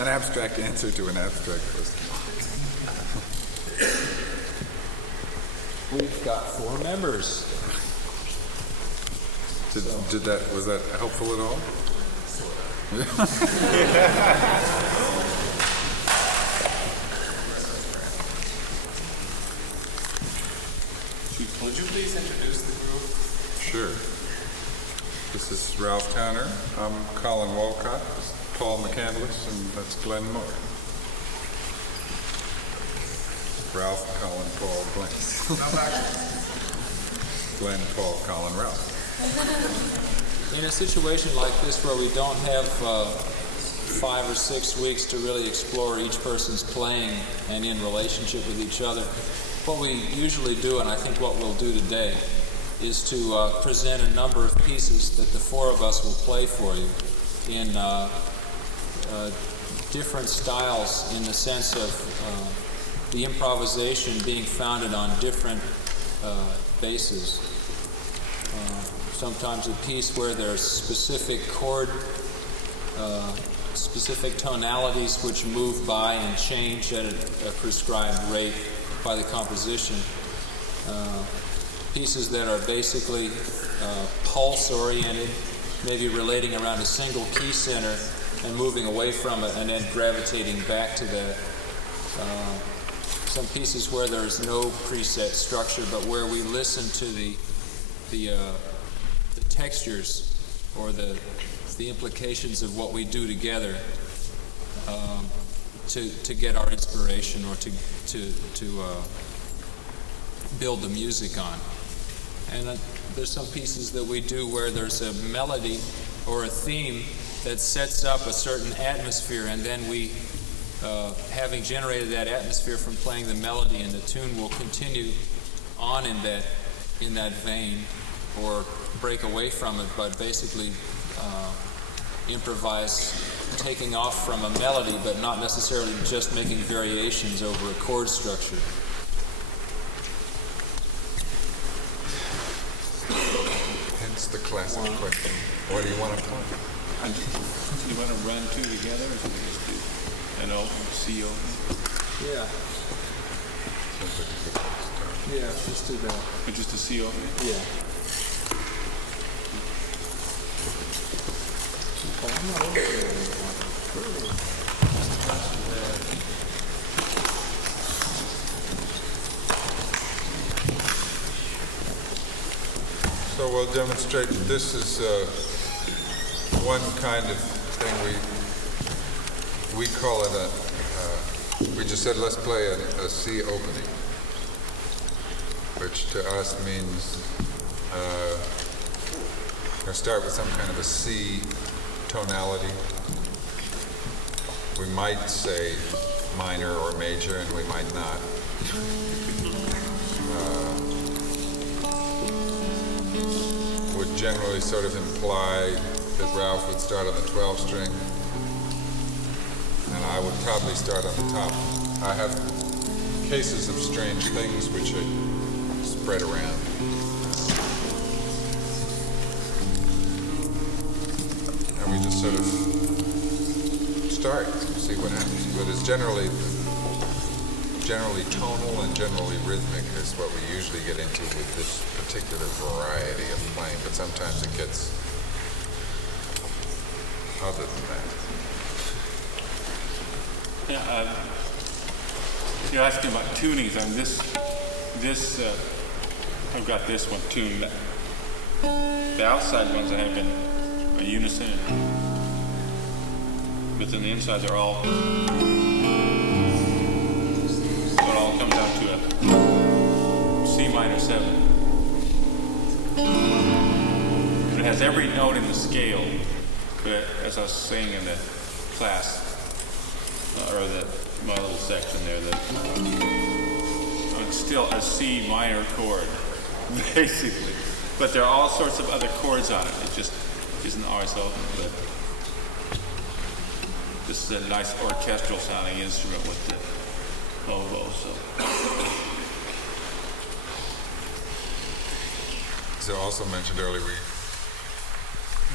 An abstract answer to an abstract question. We've got 4 members. Was that helpful at all? Would you please introduce the group? Sure. This is Ralph Tanner. I'm Colin Walcott, Paul McCandless, and that's Glenn Moore. Ralph, Colin, Paul, Glenn. Glenn, Paul, Colin, Ralph. In a situation like this where we don't have 5 or 6 weeks to really explore each person's playing and in relationship with each other, what we usually do, and I think what we'll do today, is to present a number of pieces that the 4 of us will play for you in different styles, in the sense of the improvisation being founded on different bases. Sometimes a piece where there's specific chord, specific tonalities which move by and change at a prescribed rate by the composition. Pieces that are basically pulse-oriented, maybe relating around a single key center and moving away from it and then gravitating back to that. Some pieces where there's no preset structure, but where we listen to the textures or the implications of what we do together to get our inspiration or to build the music on. And there's some pieces that we do where there's a melody or a theme that sets up a certain atmosphere, and then we, having generated that atmosphere from playing the melody and the tune, will continue on in that vein, or break away from it, but basically improvise, taking off from a melody, but not necessarily just making variations over a chord structure. Hence the classic question, what do you want to play? You want to run 2 together, or should we just do an open, C open? Yeah. Yeah, just do that. Or just a C open? Yeah. So we'll demonstrate that this is one kind of thing we call it we just said let's play a C opening, which to us means start with some kind of a C tonality. We might say minor or major, and we might not. Would generally sort of imply that Ralph would start on the 12 string, and I would probably start on the top. I have cases of strange things which are spread around. And we just sort of start, see what happens. But it's generally tonal and generally rhythmic is what we usually get into with this particular variety of playing, but sometimes it gets other than that. Yeah, you're asking about tunings. I mean, I've got this one tuned. The outside ones I have in a unison, but then the insides are all. So it all comes out to a C minor 7. It has every note in the scale, but as I was saying in the class, or my little section there, that it's still a C minor chord, basically. But there are all sorts of other chords on it. It just isn't always open. But this is a nice orchestral sounding instrument with the oboe. So also mentioned earlier, we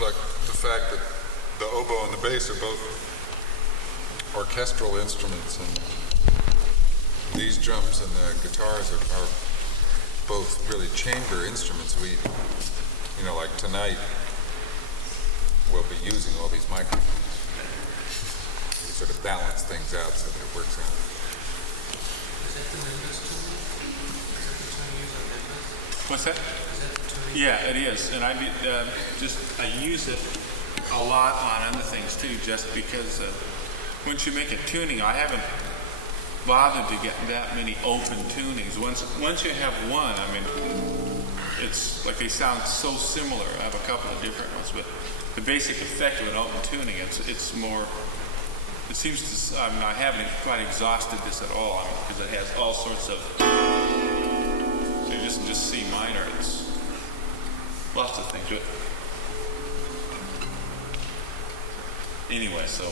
like the fact that the oboe and the bass are both orchestral instruments, and these drums and the guitars are both really chamber instruments. We, like tonight, we'll be using all these microphones. We sort of balance things out so that it works out. Is that the Nimbus tuning? Is that the tuning you use on Nimbus? What's that? Is that the tuning? Yeah, it is, and I use it a lot on other things too, just because once you make a tuning, I haven't bothered to get that many open tunings. Once you have one, I mean, it's like they sound so similar. I have a couple of different ones, but the basic effect of an open tuning, it's more. It seems to. I haven't quite exhausted this at all, because it has all sorts of. So it isn't just C minor. It's lots of things. But anyway, so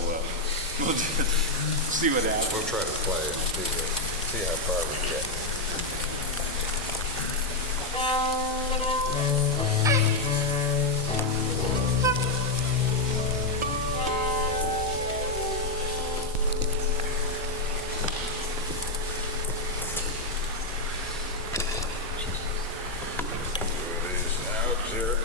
we'll see what happens. We'll try to play and see how far we get. Here.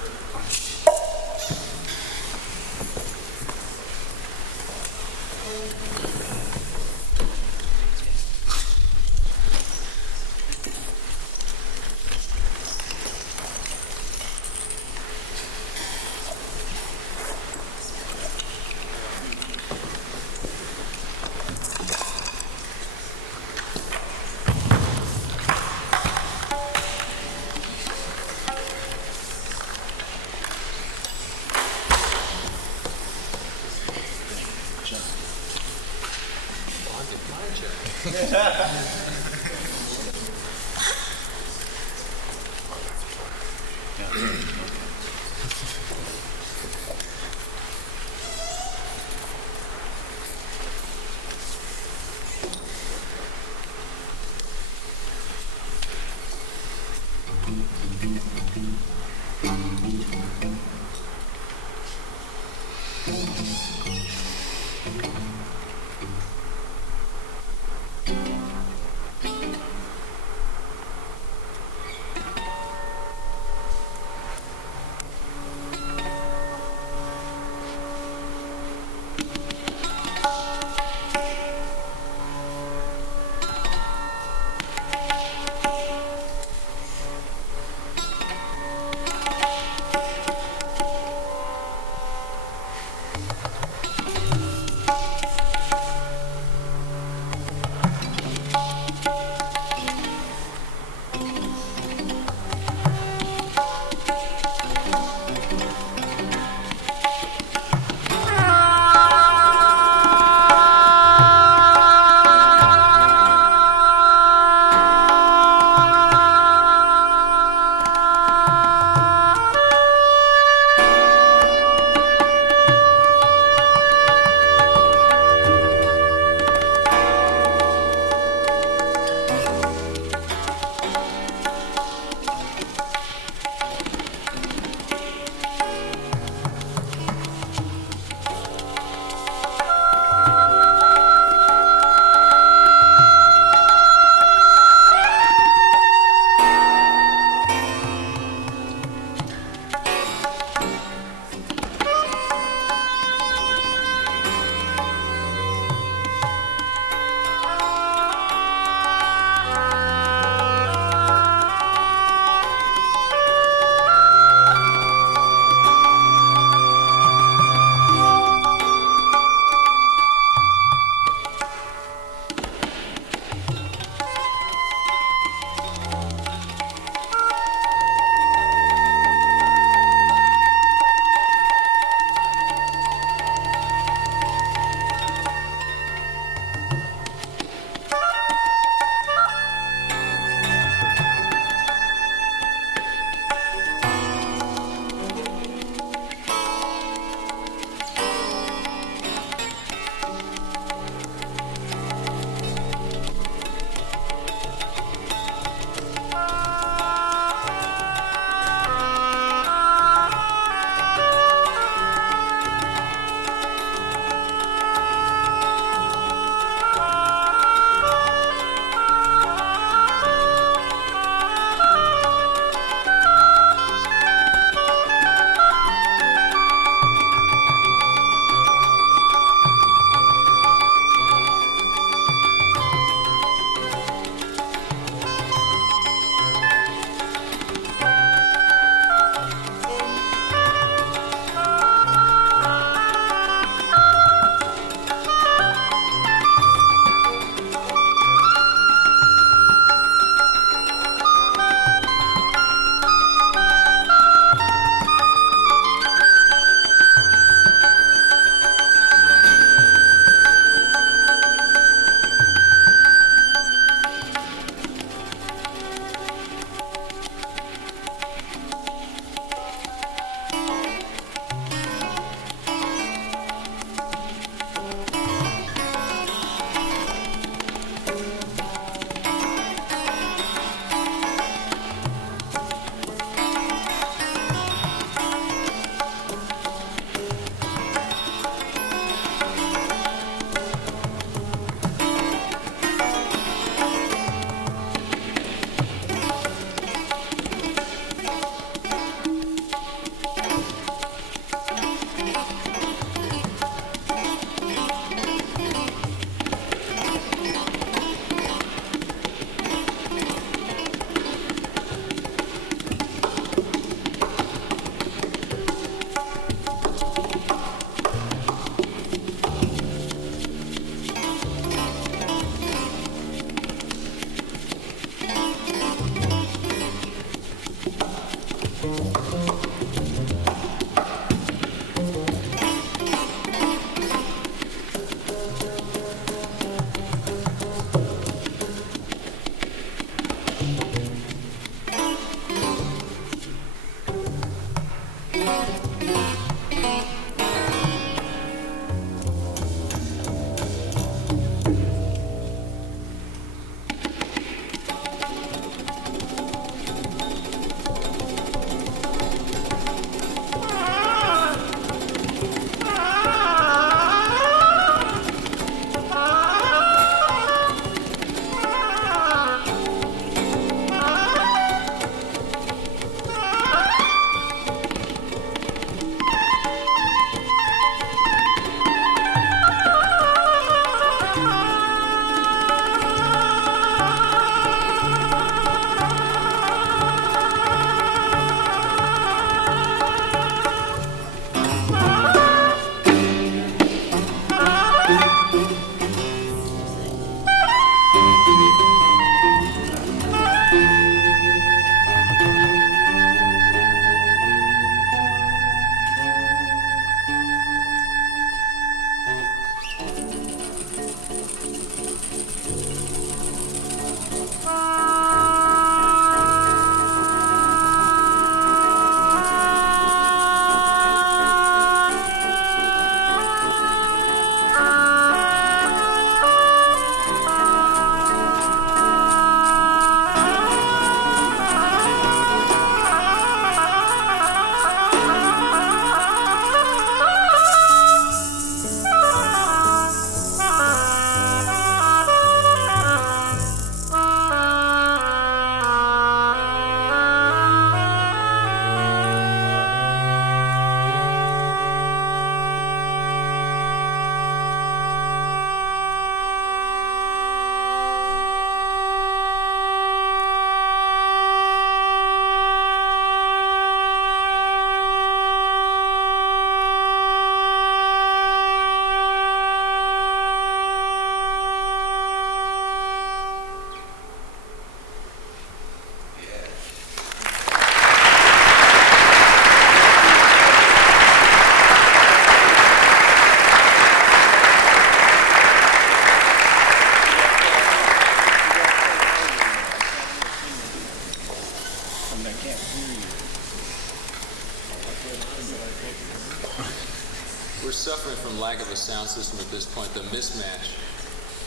We're suffering from lack of a sound system at this point. The mismatch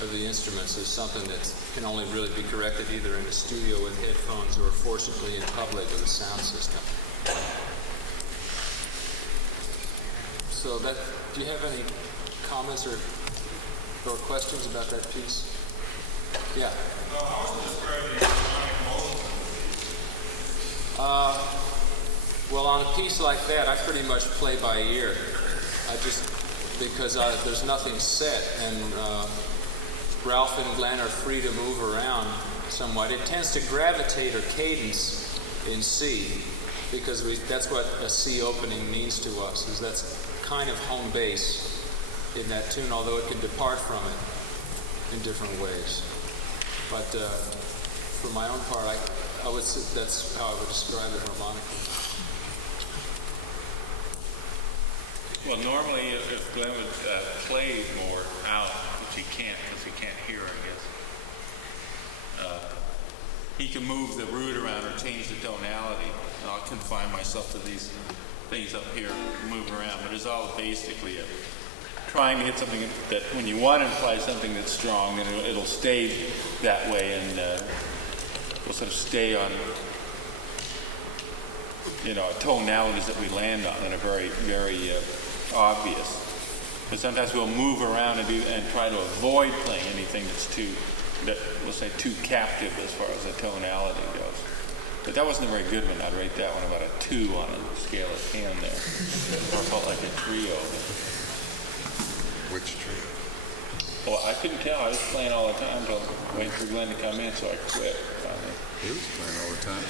of the instruments is something that can only really be corrected either in a studio with headphones or fortunately in public with a sound system. So do you have any comments or questions about that piece? Yeah. How would you describe the electronic mode? Well, on a piece like that, I pretty much play by ear. Because there's nothing set, and Ralph and Glenn are free to move around somewhat. It tends to gravitate or cadence in C, because that's what a C opening means to us, is that's kind of home base in that tune, although it can depart from it in different ways. But for my own part, that's how I would describe it harmonically. Well, normally if Glenn would play more out, which he can't because he can't hear, I guess, he can move the root around or change the tonality. And I'll confine myself to these things up here, moving around. But it's all basically trying to hit something that when you want to imply something that's strong, then it'll stay that way, and we'll sort of stay on tonalities that we land on and are very, very obvious. But sometimes we'll move around and try to avoid playing anything we'll say too captive as far as the tonality goes. But that wasn't a very good one. I'd rate that one about a 2 on a scale of 10 there. Or felt like a trio. Which trio? Well, I couldn't tell. I was playing all the time until waiting for Glenn to come in, so I quit finally. He was playing all the time.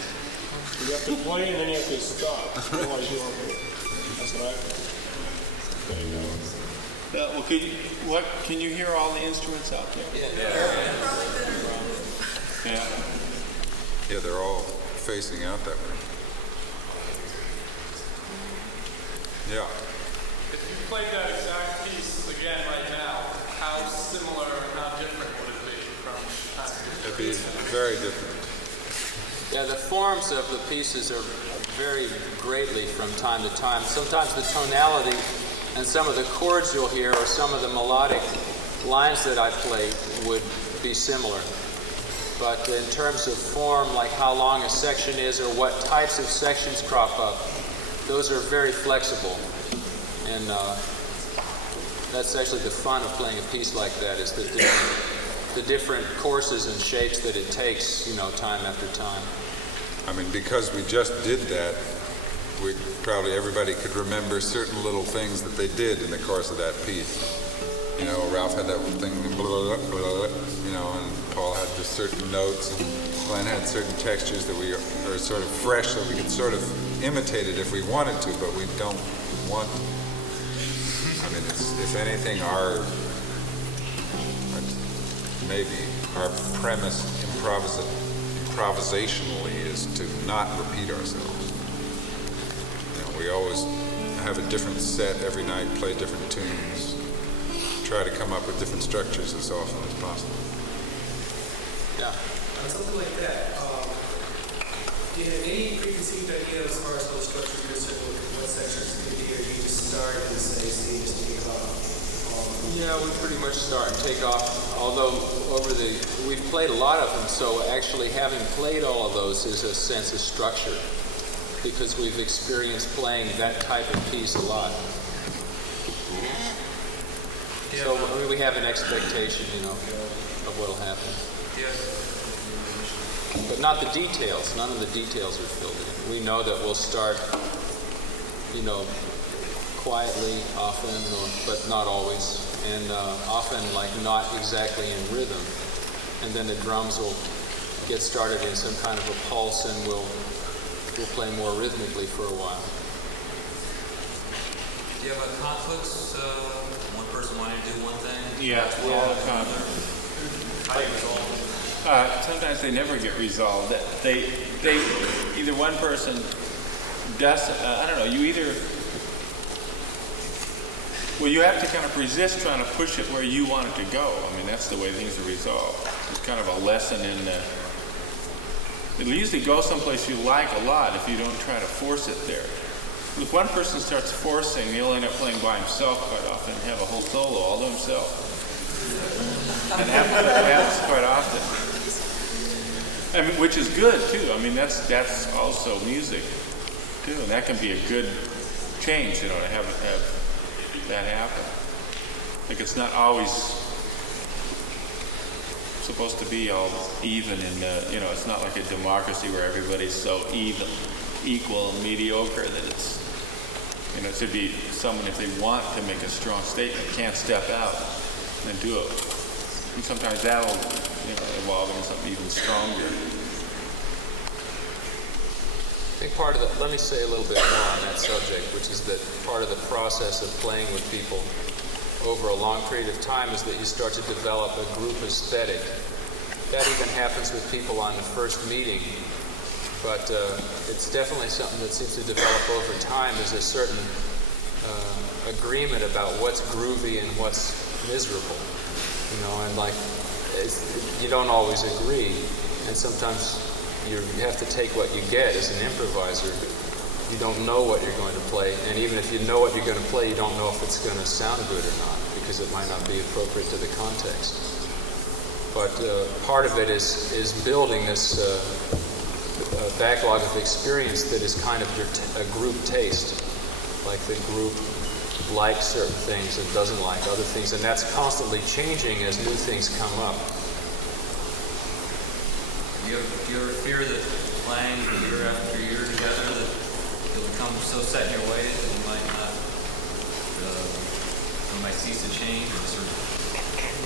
You have to play and then you have to stop. Otherwise you won't do it. That's what I think. Well, can you hear all the instruments out there? Yeah. Yeah, they're all facing out that way. Yeah. If you played that exact piece again right now, how similar and how different would it be from time to time? It'd be very different. Yeah, the forms of the pieces are vary greatly from time to time. Sometimes the tonality and some of the chords you'll hear or some of the melodic lines that I play would be similar. But in terms of form, like how long a section is or what types of sections crop up, those are very flexible. And that's actually the fun of playing a piece like that, is the different courses and shapes that it takes, time after time. I mean, because we just did that, we probably everybody could remember certain little things that they did in the course of that piece. Ralph had that thing, blah, blah, blah, and Paul had just certain notes, and Glenn had certain textures that we are sort of fresh, so we could sort of imitate it if we wanted to, but we don't want to. I mean, if anything, our premise improvisationally is to not repeat ourselves. We always have a different set every night, play different tunes, try to come up with different structures as often as possible. Yeah. On something like that, do you have any preconceived idea as far as those structures are concerned, what sections it's going to be, or do you just start and say, just take off? Yeah, we pretty much start and take off, although we've played a lot of them, so actually having played all of those is a sense of structure, because we've experienced playing that type of piece a lot. Yeah. So we have an expectation, of what'll happen. Yeah. But not the details. None of the details are filled in. We know that we'll start, quietly often, but not always. And often not exactly in rhythm. And then the drums will get started in some kind of a pulse, and we'll play more rhythmically for a while. Do you have conflicts? One person wanting to do one thing? Yeah, all the time. How do you resolve it? Sometimes they never get resolved. They either one person does. I don't know. You have to kind of resist trying to push it where you want it to go. I mean, that's the way things are resolved. It's kind of a lesson in. It'll usually go someplace you like a lot if you don't try to force it there. If one person starts forcing, he'll end up playing by himself quite often and have a whole solo all to himself. And that happens quite often. I mean, which is good too. I mean, that's also music too, and that can be a good change, to have that happen. Like, it's not always supposed to be all even, and it's not like a democracy where everybody's so equal and mediocre that it's. It should be someone, if they want to make a strong statement, can't step out and do it. And sometimes that'll, evolve into something even stronger. I think let me say a little bit more on that subject, which is that part of the process of playing with people over a long period of time is that you start to develop a group aesthetic. That even happens with people on the first meeting. But it's definitely something that seems to develop over time. There's a certain agreement about what's groovy and what's miserable, and you don't always agree, and sometimes you have to take what you get as an improviser. You don't know what you're going to play, and even if you know what you're going to play, you don't know if it's going to sound good or not, because it might not be appropriate to the context. But part of it is building this backlog of experience that is kind of a group taste. Like the group likes certain things and doesn't like other things, and that's constantly changing as new things come up. Do you ever fear that playing year after year together that it'll become so set in your ways that you might not, it might cease to change?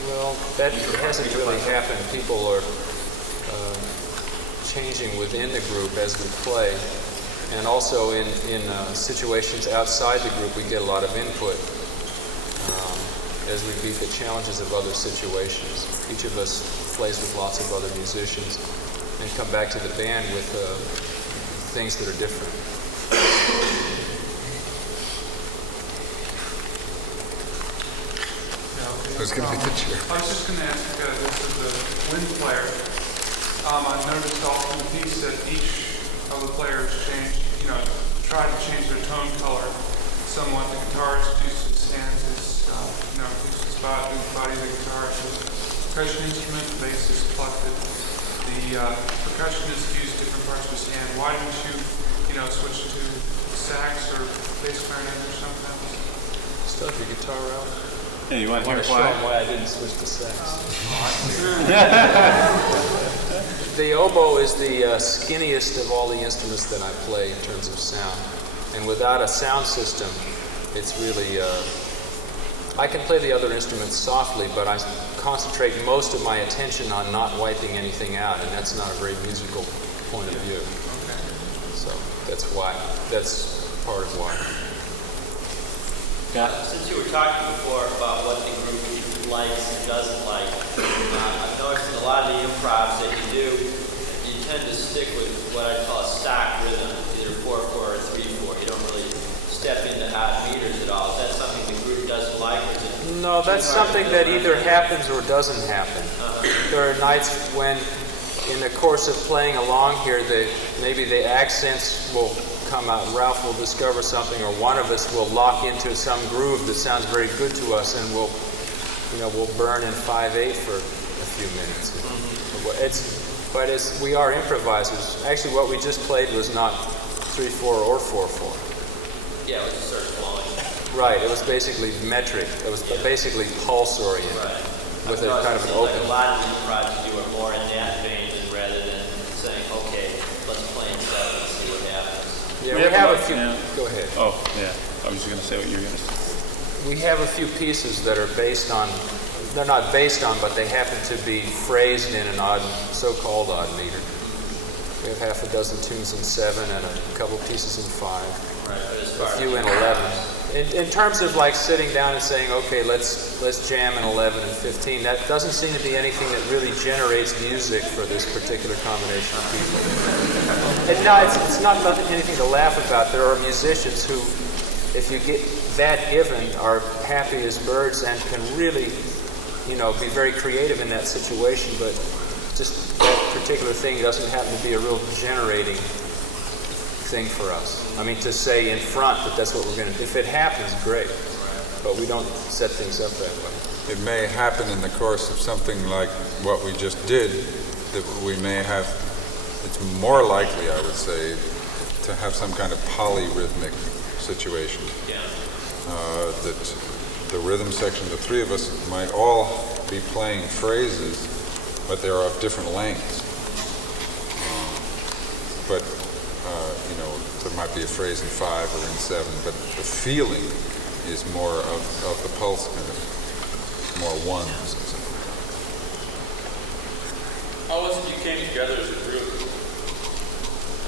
Well, that hasn't really happened. People are changing within the group as we play, and also in situations outside the group, we get a lot of input as we meet the challenges of other situations. Each of us plays with lots of other musicians and come back to the band with things that are different. I was going to be the chair. I was just going to ask, this is the wind player. I noticed off in the piece that each how the players change, try to change their tone color somewhat. The guitarist uses his hands as, uses his body of the guitar as a percussion instrument. The bassist plucked it. The percussionist used different parts of his hand. Why didn't you, switch to sax or bass clarinet or something? Start your guitar out. Hey, you want to hear Show them why? why I didn't switch to sax. The oboe is the skinniest of all the instruments that I play in terms of sound. And without a sound system, it's really... I can play the other instruments softly, but I concentrate most of my attention on not wiping anything out, and that's not a very musical point of view. So that's why. That's part of why. Since you were talking before about what the group likes and doesn't like, I've noticed in a lot of the improvs that you do, you tend to stick with what I call a stock rhythm, either 4/4 or 3/4. You don't really step into odd meters at all. Is that something the group doesn't like? Or is it No, that's something that either happens or doesn't happen. There are nights when, in the course of playing along here, maybe the accents will come out. Ralph will discover something, or one of us will lock into some groove that sounds very good to us, and we'll burn in 5/8 for a few minutes. We are improvisers. Actually, what we just played was not 3/4 or 4/4. Yeah, it was just sort of flowing. Right. It was basically metric. It was basically pulse oriented, with a kind of an open. Like a lot of the improvs you do are more in that vein rather than saying, okay, let's play in 7 and see what happens. Yeah, we have a few. Go ahead. Oh, yeah. I was just going to say what you were going to say. We have a few pieces that are based on. They're not based on, but they happen to be phrased in an odd, so-called odd meter. We have half a dozen tunes in 7 and a couple pieces in 5. Right, but as far A few in 11. In terms of like sitting down and saying, okay, let's jam in 11 and 15, that doesn't seem to be anything that really generates music for this particular combination of people. And no, it's not anything to laugh about. There are musicians who, if you get that given, are happy as birds and can really, be very creative in that situation, but just that particular thing doesn't happen to be a real generating thing for us. I mean, to say in front that that's what we're going to do. If it happens, great. But we don't set things up that way. It may happen in the course of something like what we just did, that we may have, it's more likely, I would say, to have some kind of polyrhythmic situation. Yeah. That the rhythm section, the three of us might all be playing phrases, but they're of different lengths. But there might be a phrase in 5 or in 7, but the feeling is more of the pulse kind of, more ones. How was it you came together as a group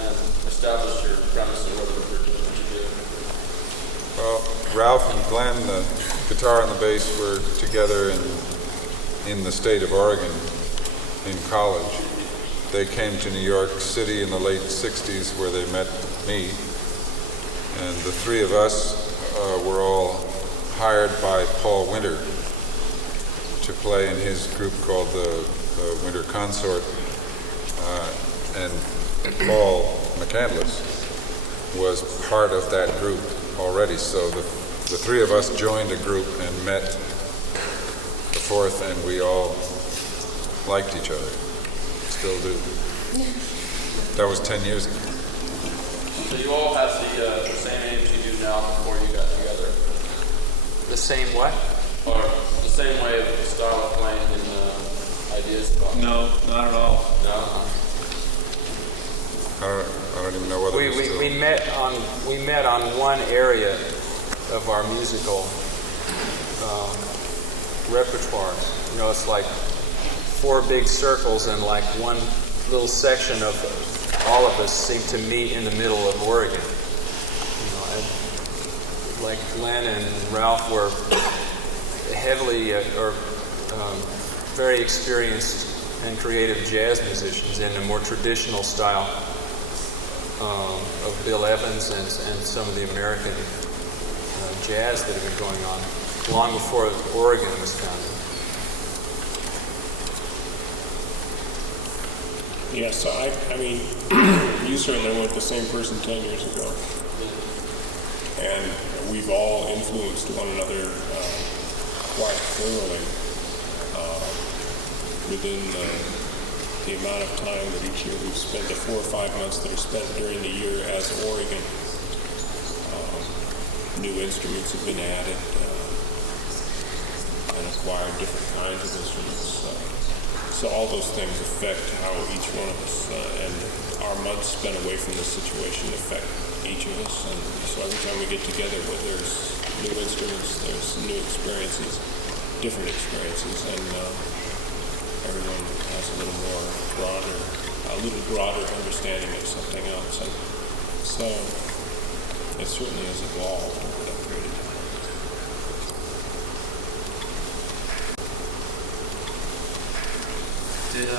and established your premise of what you were doing what you did? Well, Ralph and Glenn, the guitar and the bass, were together in the state of Oregon in college. They came to New York City in the late 60s where they met me. And the three of us were all hired by Paul Winter to play in his group called the Winter Consort. And Paul McCandless was part of that group already. So the three of us joined a group and met the fourth, and we all liked each other. Still do. That was 10 years ago. So you all have the same age you do now before you got together? The same what? Or the same way of style of playing and ideas about it? No, not at all. No? I don't even know whether We met on one area of our musical repertoire. It's like 4 big circles, and like one little section of all of us seem to meet in the middle of Oregon. And like Glenn and Ralph were heavily very experienced and creative jazz musicians in the more traditional style of Bill Evans and some of the American jazz that had been going on long before Oregon was founded. Yeah, so I mean, you you certainly weren't the same person 10 years ago. And we've all influenced one another quite thoroughly within the amount of time that each year we've spent, the 4 or 5 months that are spent during the year as Oregon. New instruments have been added and acquired different kinds of instruments. So all those things affect how each one of us and our months spent away from this situation affect each of us. And so every time we get together, there's new instruments, there's new experiences, different experiences, and everyone has a little broader understanding of something else. And so it certainly has evolved over that period of time. Did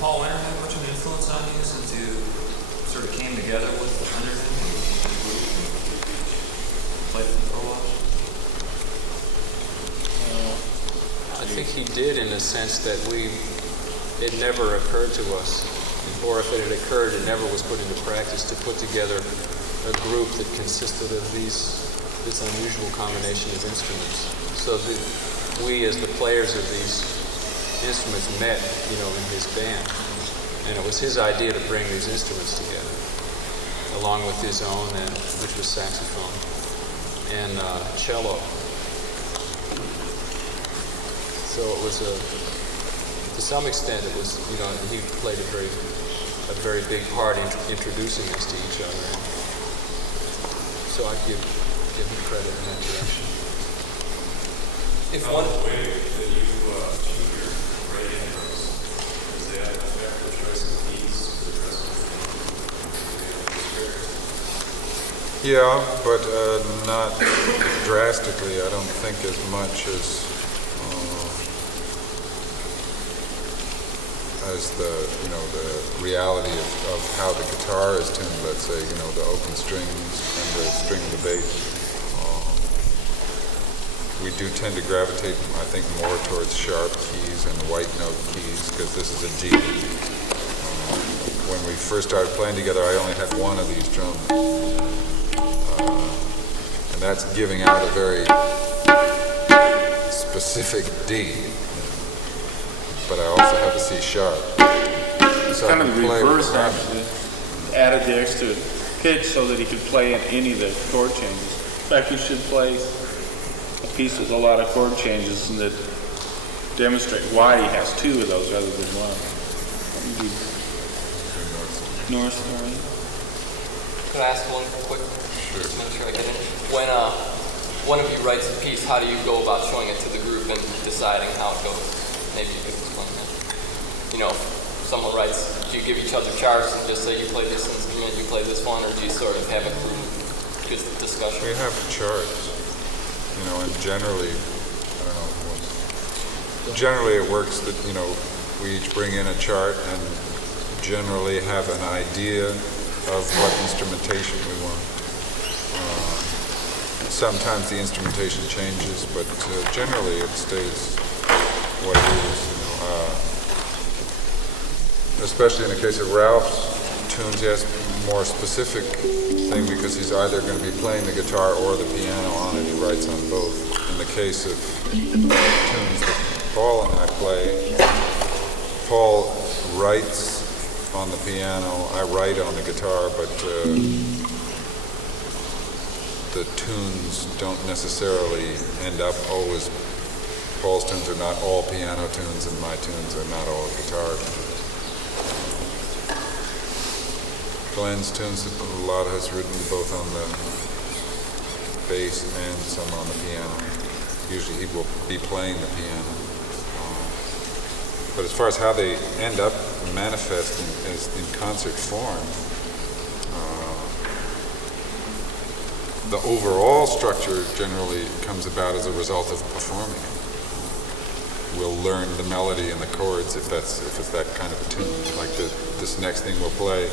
Paul Winter have much of an influence on you since you sort of came together with under him? Played with him for a while? I think he did, in the sense that it never occurred to us, or if it had occurred, it never was put into practice to put together a group that consisted of this unusual combination of instruments. So we, as the players of these instruments, met, in his band, and it was his idea to bring these instruments together, along with his own, which was saxophone and cello. So it was to some extent, it was, he played a very big part in introducing us to each other. So I give him credit in that direction. If one way that you choose your right intros, does that affect the choice of keys for the rest of the Yeah, but not drastically. I don't think as much as the reality of how the guitar is tuned. Let's say, the open strings and the string of the bass. We do tend to gravitate, I think, more towards sharp keys and white note keys, because this is a G. When we first started playing together, I only had one of these drums. And that's giving out a very specific D. But I also have a C sharp. It's So kind I of can the play reverse, with actually. Added the extra pitch so that he could play in any of the chord changes. In fact, you should play a piece with a lot of chord changes and that demonstrate why he has two of those rather than one. North Star. Can I ask one quick? Just to make sure I get it. When one of you writes a piece, how do you go about showing it to the group and deciding how it goes? Maybe you could explain that. Someone writes, do you give each other charts and just say you play this instrument, you play this one, or do you sort of have a group just discussion? We have charts, and generally, I don't know, generally it works that, we each bring in a chart and generally have an idea of what instrumentation we want. Sometimes the instrumentation changes, but generally it stays what it is. Especially in the case of Ralph's tunes, he has a more specific thing because he's either going to be playing the guitar or the piano on it. He writes on both. In the case of tunes that Paul and I play, Paul writes on the piano, I write on the guitar, but the tunes don't necessarily end up always. Paul's tunes are not all piano tunes, and my tunes are not all guitar tunes. Glenn's tunes, a lot has written both on the bass and some on the piano. Usually he will be playing the piano. But as far as how they end up manifesting as in concert form, the overall structure generally comes about as a result of performing it. We'll learn the melody and the chords if it's that kind of a tune. Like this next thing we'll play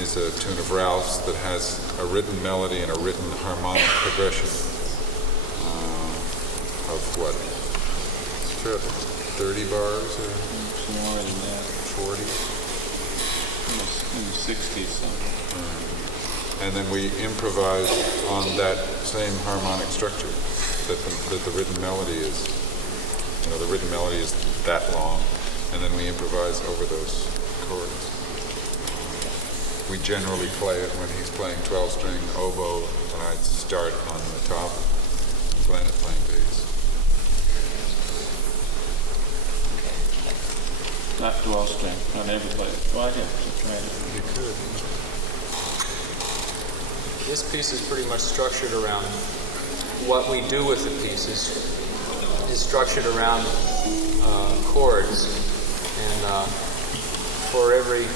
is a tune of Ralph's that has a written melody and a written harmonic progression of what? 30 bars or More than that. 40? Almost in the 60s. And then we improvise on that same harmonic structure that the written melody is. You know, the written melody is that long, and then we improvise over those chords. We generally play it when he's playing 12-string oboe, and I start on the top, and Glenn is playing bass. Not 12-string. I never played it. Well, I did. You could. This piece is pretty much structured around what we do with the pieces. Is structured around chords, and for every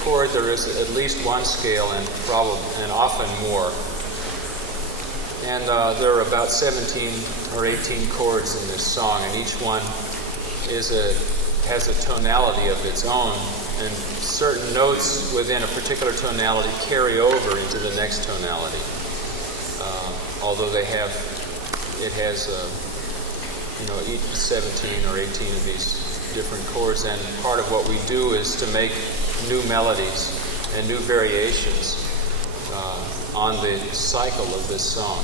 chord there is at least one scale and often more. And there are about 17 or 18 chords in this song, and each one has a tonality of its own, and certain notes within a particular tonality carry over into the next tonality. Although it has each 17 or 18 of these different chords, and part of what we do is to make new melodies and new variations on the cycle of this song.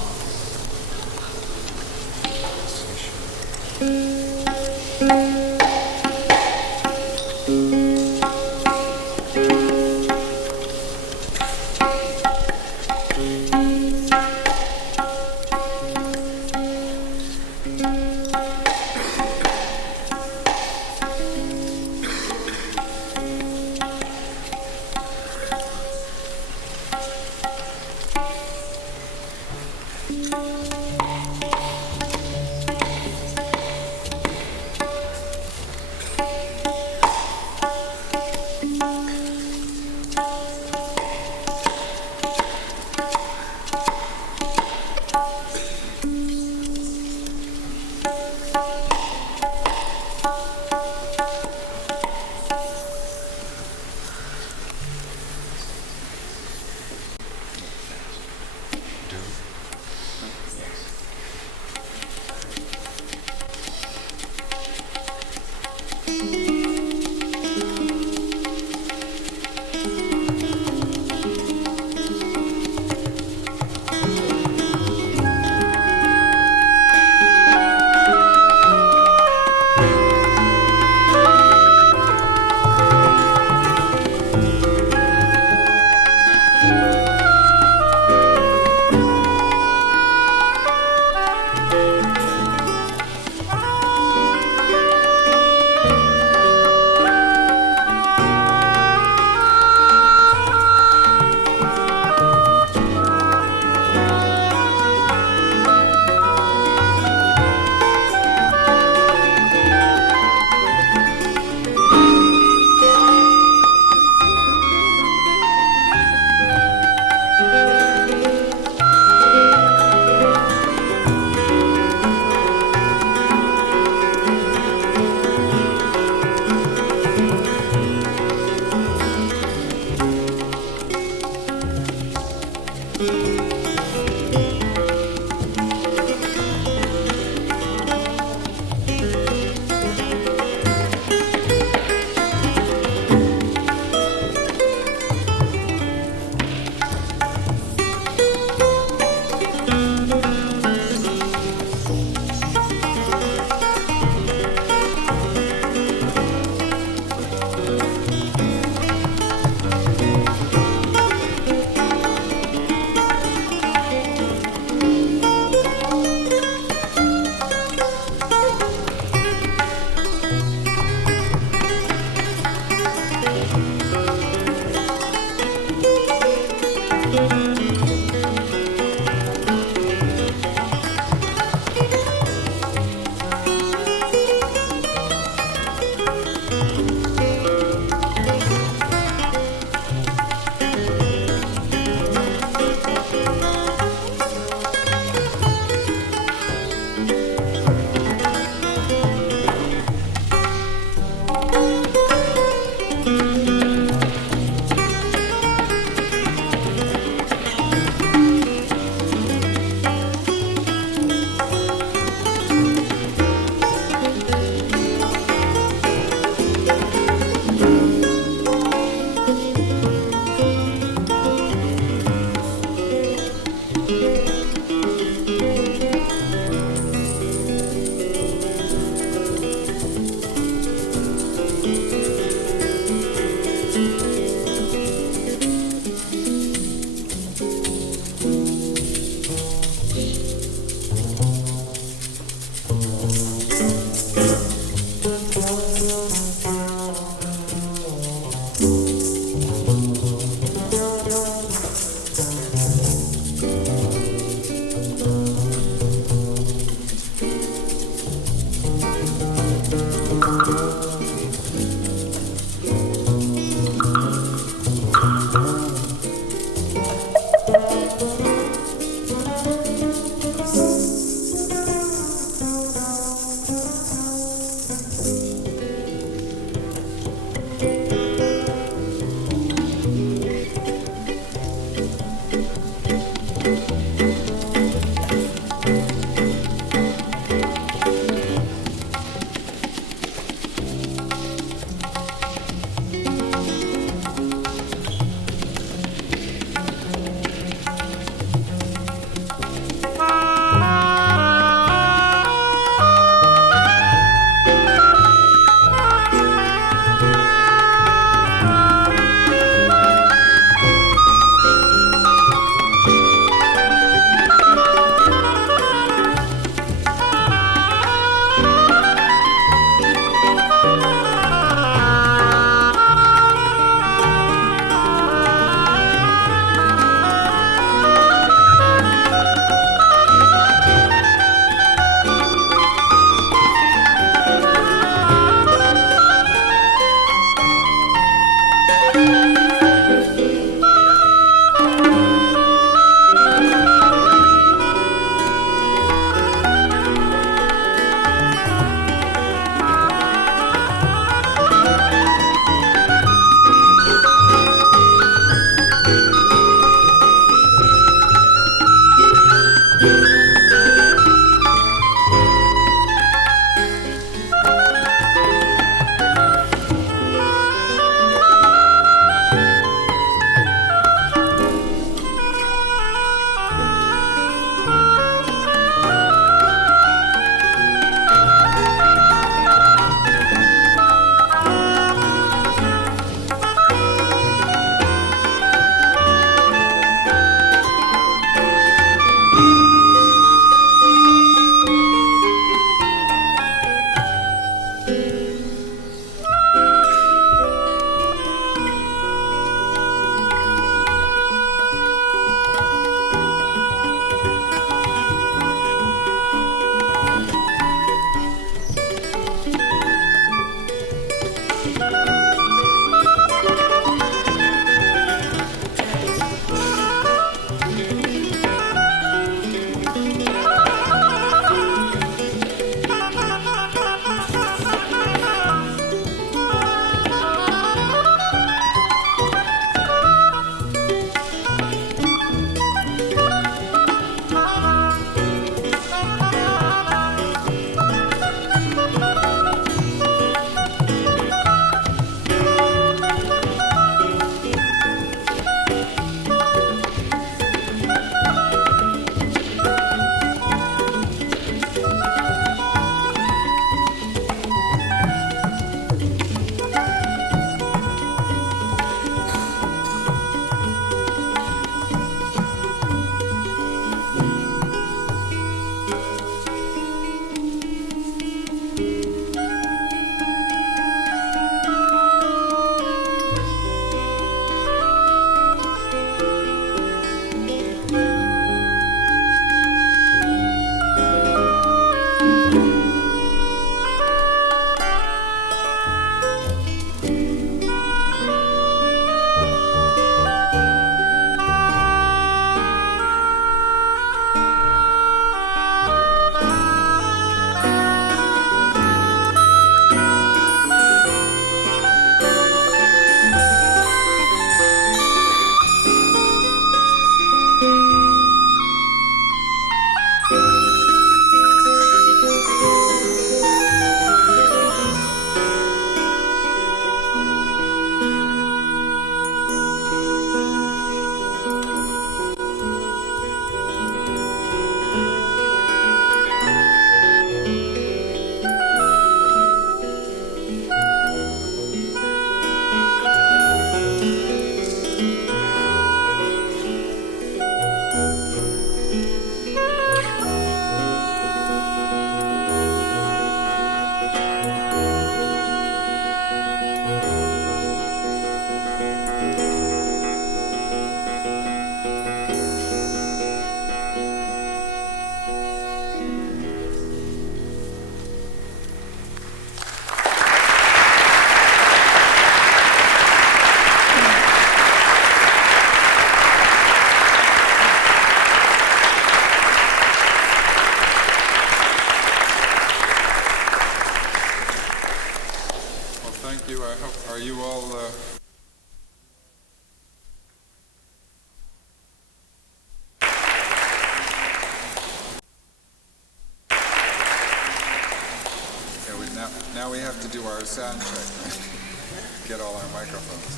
Now we have to do our sound check. Get all our microphones.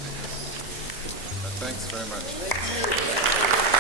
Thanks very much.